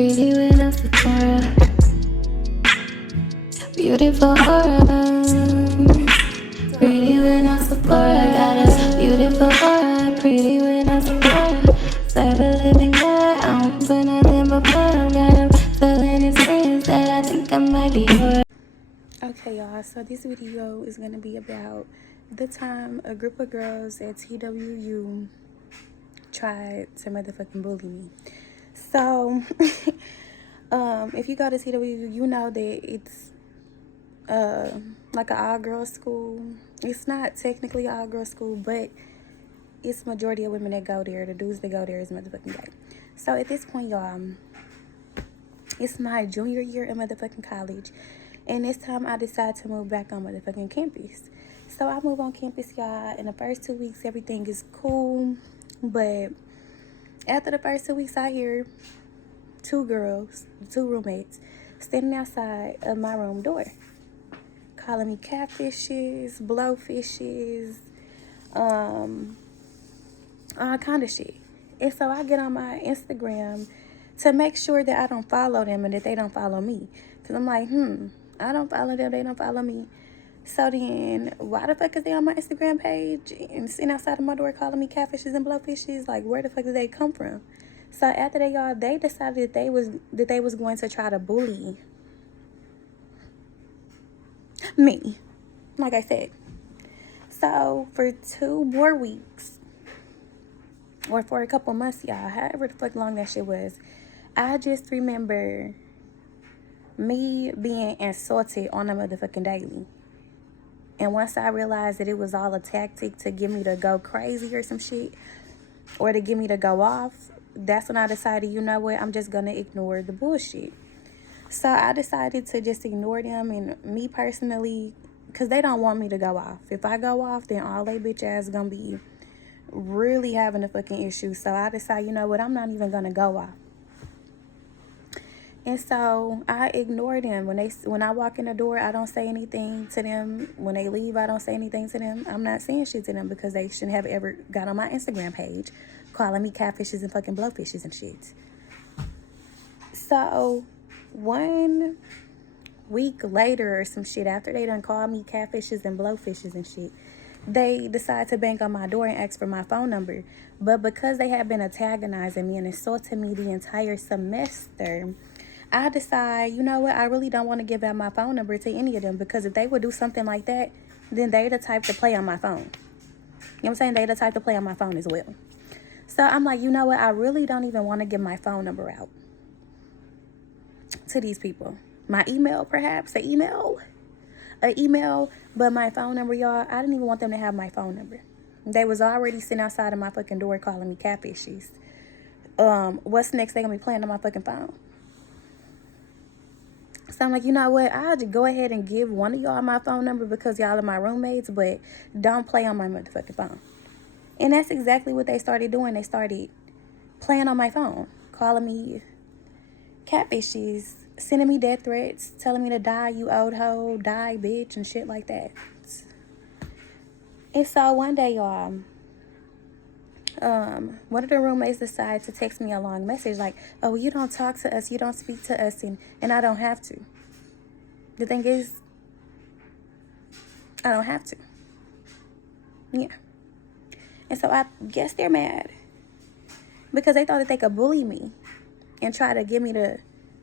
Pretty with a Sephora, beautiful aura. Pretty with a Sephora, got a beautiful aura. Pretty with a Sephora, serve a living God. I don't put nothing before. Got a feeling it's friends that I think I might be yours. Okay, y'all, so this video is going to be about the time a group of girls at TWU tried to motherfucking bully me. So, if you go to TWU, you know that it's like an all-girls school. It's not technically an all-girls school, but it's majority of women that go there. The dudes that go there is motherfucking gay. So, at this point, y'all, it's my junior year in motherfucking college. And this time I decided to move back on motherfucking campus. So I move on campus, y'all. In the first 2 weeks, everything is cool. But after the first 2 weeks, I hear two roommates, standing outside of my room door, calling me catfishes, blowfishes, all kind of shit. And so I get on my Instagram to make sure that I don't follow them and that they don't follow me. Because I'm like, I don't follow them, they don't follow me. So then, why the fuck is they on my Instagram page and sitting outside of my door calling me catfishes and blowfishes? Like, where the fuck did they come from? So after that, y'all, they decided that they was going to try to bully me, like I said. So for 2 more weeks, or for a couple months, y'all, however the fuck long that shit was, I just remember me being insulted on a motherfucking daily. And once I realized that it was all a tactic to get me to go crazy or some shit, or to get me to go off, that's when I decided, you know what, I'm just gonna ignore the bullshit. So I decided to just ignore them, and me personally, because they don't want me to go off. If I go off, then all they bitch ass gonna be really having a fucking issue. So I decided, you know what, I'm not even gonna go off. And so I ignore them. When I walk in the door, I don't say anything to them. When they leave, I don't say anything to them. I'm not saying shit to them because they shouldn't have ever got on my Instagram page calling me catfishes and fucking blowfishes and shit. So 1 week later or some shit, after they done called me catfishes and blowfishes and shit, they decide to bang on my door and ask for my phone number. But because they had been antagonizing me and insulting me the entire semester, I decide, you know what, I really don't want to give out my phone number to any of them, because if they would do something like that, then they the type to play on my phone. You know what I'm saying? They the type to play on my phone as well. So I'm like, you know what, I really don't even want to give my phone number out to these people. My email, perhaps, an email, but my phone number, y'all, I didn't even want them to have my phone number. They was already sitting outside of my fucking door calling me catfishes. What's next? They gonna be playing on my fucking phone. So I'm like, you know what, I'll just go ahead and give one of y'all my phone number because y'all are my roommates, but don't play on my motherfucking phone. And that's exactly what they started doing. They started playing on my phone, calling me catfishes, sending me death threats, telling me to die, you old hoe, die, bitch, and shit like that. And so one day, y'all, one of the roommates decided to text me a long message like, oh, you don't talk to us, you don't speak to us, and I don't have to. The thing is, I don't have to. Yeah. And so I guess they're mad because they thought that they could bully me and try to get me to,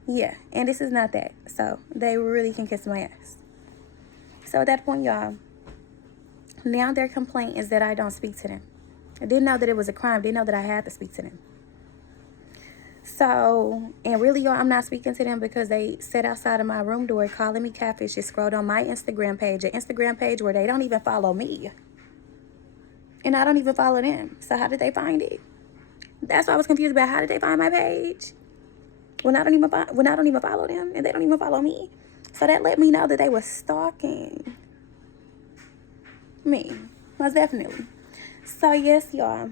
yeah. And this is not that. So they really can kiss my ass. So at that point, y'all, now their complaint is that I don't speak to them. I didn't know that it was a crime. Didn't know that I had to speak to them. So, and really, y'all, I'm not speaking to them because they sat outside of my room door calling me catfishes, scrolled on my Instagram page, an Instagram page where they don't even follow me. And I don't even follow them. So how did they find it? That's why I was confused about. How did they find my page when I don't even follow them and they don't even follow me? So that let me know that they were stalking me, most definitely. So yes, y'all,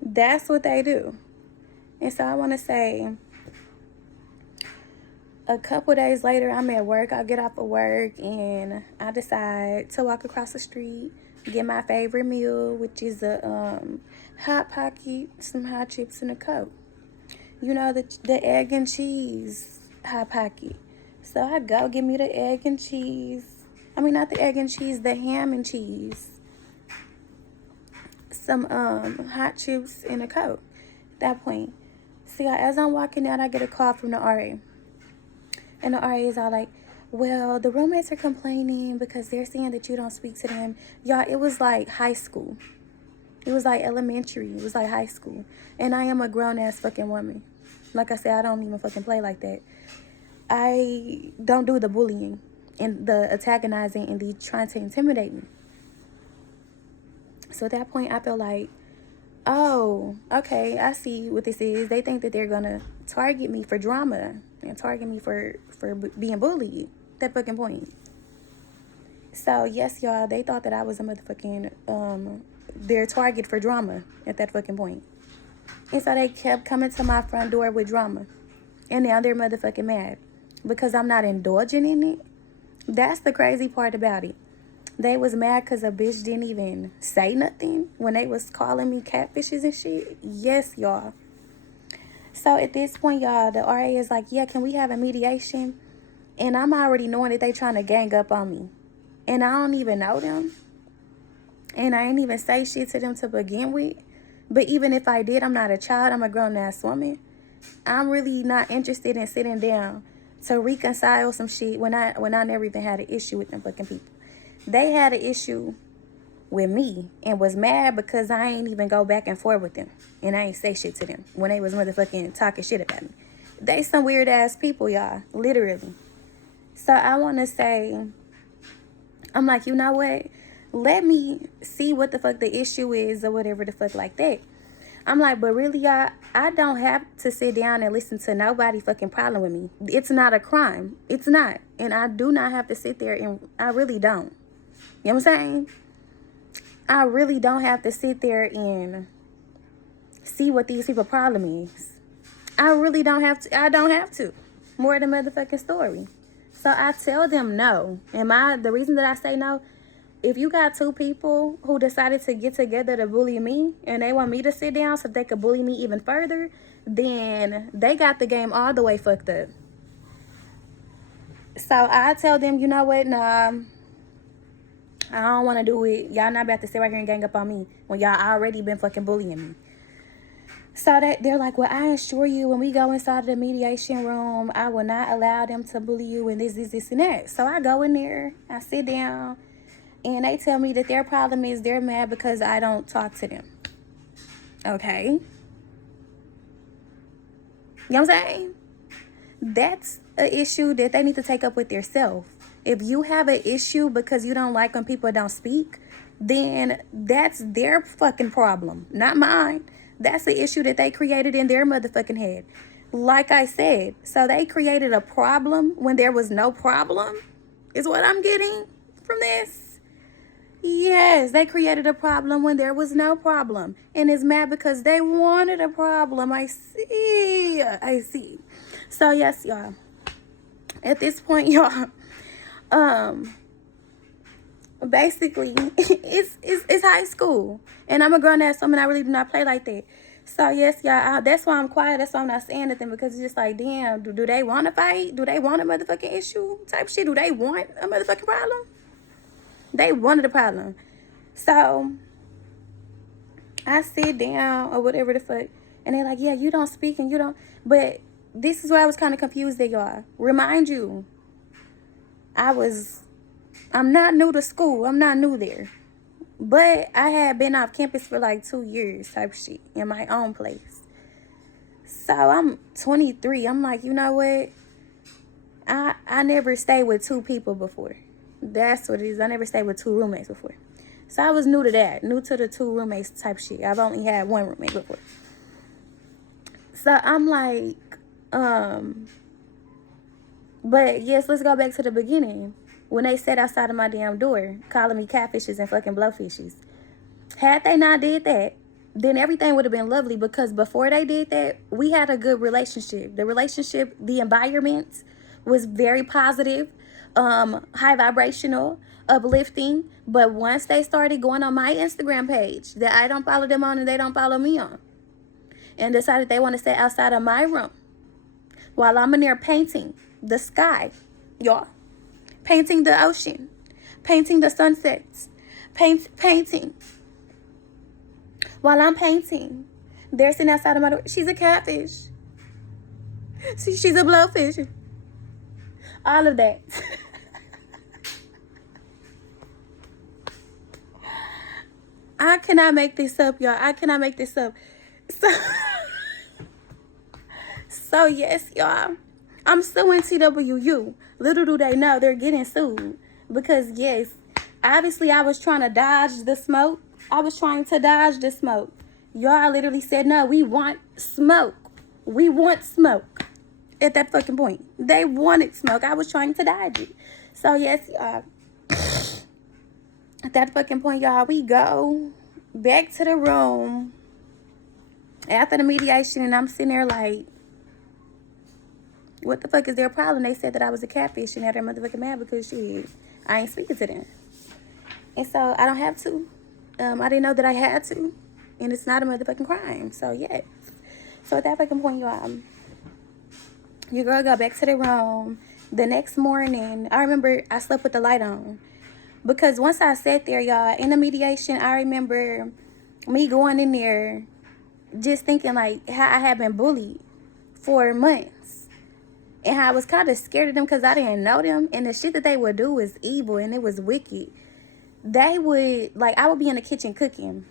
that's what they do. And so I want to say, a couple days later, I'm at work. I get off of work and I decide to walk across the street, get my favorite meal, which is a Hot Pocket, some hot chips, and a Coke. you know, the egg and cheese Hot Pocket. So I go get me the egg and cheese. I mean, not the egg and cheese, the ham and cheese. Some hot chips and a Coke. At that point. See, as I'm walking out, I get a call from the RA. And the RA is all like, well, the roommates are complaining because they're saying that you don't speak to them. Y'all, it was like high school. It was like elementary. It was like high school. And I am a grown-ass fucking woman. Like I said, I don't even fucking play like that. I don't do the bullying and the antagonizing and the trying to intimidate me. So at that point, I feel like, oh, okay, I see what this is. They think that they're going to target me for drama and target me for being bullied. That fucking point. So, yes, y'all, they thought that I was a motherfucking, their target for drama at that fucking point. And so they kept coming to my front door with drama. And now they're motherfucking mad because I'm not indulging in it. That's the crazy part about it. They was mad because a bitch didn't even say nothing when they was calling me catfishes and shit. Yes, y'all. So at this point, y'all, the RA is like, yeah, can we have a mediation? And I'm already knowing that they trying to gang up on me. And I don't even know them. And I ain't even say shit to them to begin with. But even if I did, I'm not a child. I'm a grown-ass woman. I'm really not interested in sitting down to reconcile some shit when I never even had an issue with them fucking people. They had an issue with me and was mad because I ain't even go back and forth with them. And I ain't say shit to them when they was motherfucking talking shit about me. They some weird ass people, y'all. Literally. So I want to say, I'm like, you know what? Let me see what the fuck the issue is or whatever the fuck like that. I'm like, but really, y'all, I don't have to sit down and listen to nobody fucking problem with me. It's not a crime. It's not. And I do not have to sit there and I really don't. You know what I'm saying? I really don't have to sit there and see what these people's problem is. I really don't have to. I don't have to. More than motherfucking story. So I tell them no. The reason that I say no, if you got two people who decided to get together to bully me and they want me to sit down so they could bully me even further, then they got the game all the way fucked up. So I tell them, you know what, nah, I don't want to do it. Y'all not about to sit right here and gang up on me when y'all already been fucking bullying me. So they're like, well, I assure you, when we go inside the mediation room, I will not allow them to bully you and this, and that. So I go in there, I sit down, and they tell me that their problem is they're mad because I don't talk to them. Okay? You know what I'm saying? That's an issue that they need to take up with themselves. If you have an issue because you don't like when people don't speak, then that's their fucking problem, not mine. That's the issue that they created in their motherfucking head. Like I said, so they created a problem when there was no problem, is what I'm getting from this. Yes, they created a problem when there was no problem. And it's mad because they wanted a problem. I see. So yes, y'all. At this point, y'all, basically, it's high school. And I'm a grown-ass woman. I really do not play like that. So, yes, y'all, that's why I'm quiet. That's why I'm not saying anything. Because it's just like, damn, do they want to fight? Do they want a motherfucking issue type shit? Do they want a motherfucking problem? They wanted a problem. So, I sit down or whatever the fuck. And they're like, yeah, you don't speak and you don't. But this is where I was kind of confused at, y'all. Remind you, I'm not new to school. I'm not new there. But I had been off campus for like 2 years type shit in my own place. So I'm 23. I'm like, you know what? I never stayed with two people before. That's what it is. I never stayed with two roommates before. So I was new to that. New to the two roommates type shit. I've only had one roommate before. So I'm like, but yes, let's go back to the beginning. When they sat outside of my damn door, calling me catfishes and fucking blowfishes. Had they not did that, then everything would have been lovely, because before they did that, we had a good relationship. The environment was very positive, high vibrational, uplifting. But once they started going on my Instagram page that I don't follow them on and they don't follow me on, and decided they want to stay outside of my room while I'm in there painting the sky, y'all, painting the ocean, painting the sunsets, painting. While I'm painting, they're sitting outside of my door. She's a catfish. She's a blowfish. All of that. I cannot make this up, y'all. I cannot make this up. So yes, y'all. I'm suing TWU. Little do they know they're getting sued. Because yes, obviously I was trying to dodge the smoke. Y'all literally said, no, we want smoke. We want smoke. At that fucking point. They wanted smoke. I was trying to dodge it. So yes, y'all. At that fucking point, y'all, we go back to the room after the mediation, and I'm sitting there like, what the fuck is their problem? They said that I was a catfish, and now they're motherfucking mad because shit, I ain't speaking to them. And so I don't have to. I didn't know that I had to, and it's not a motherfucking crime. So yeah. So at that fucking point, y'all, your girl got back to the room. The next morning, I remember I slept with the light on. Because once I sat there, y'all, in the mediation, I remember me going in there just thinking like how I had been bullied for months. And how I was kind of scared of them because I didn't know them. And the shit that they would do was evil and it was wicked. They would, like, I would be in the kitchen cooking.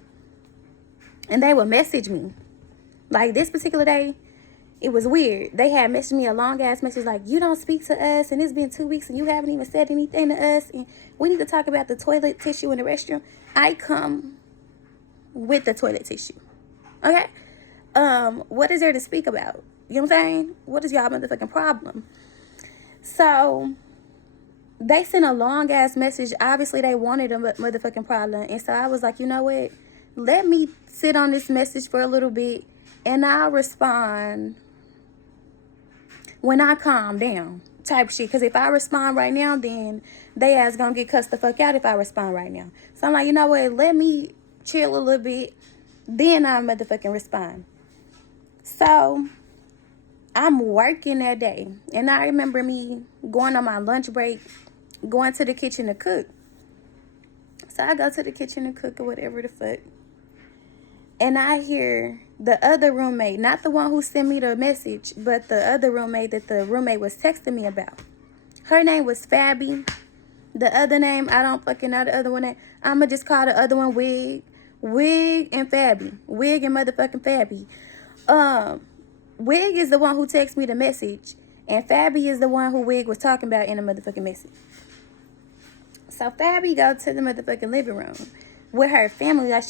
And they would message me. Like, this particular day, it was weird. They had messaged me a long-ass message like, you don't speak to us, and it's been 2 weeks, and you haven't even said anything to us, and we need to talk about the toilet tissue in the restroom. I come with the toilet tissue. Okay? What is there to speak about? You know what I'm saying? What is y'all motherfucking problem? So, they sent a long-ass message. Obviously, they wanted a motherfucking problem, and so I was like, you know what? Let me sit on this message for a little bit, and I'll respond when I calm down, type shit. Because if I respond right now, then they ass gonna get cussed the fuck out if I respond right now. So I'm like, you know what? Let me chill a little bit. Then I'll motherfucking respond. So I'm working that day. And I remember me going on my lunch break, going to the kitchen to cook. So I go to the kitchen to cook or whatever the fuck. And I hear the other roommate, not the one who sent me the message, but the other roommate that the roommate was texting me about. Her name was Fabby. The other name, I don't fucking know the other one. I'm going to just call the other one Wig. Wig and Fabby. Wig and motherfucking Fabby. Wig is the one who texted me the message. And Fabby is the one who Wig was talking about in the motherfucking message. So Fabby go to the motherfucking living room with her family. Like, she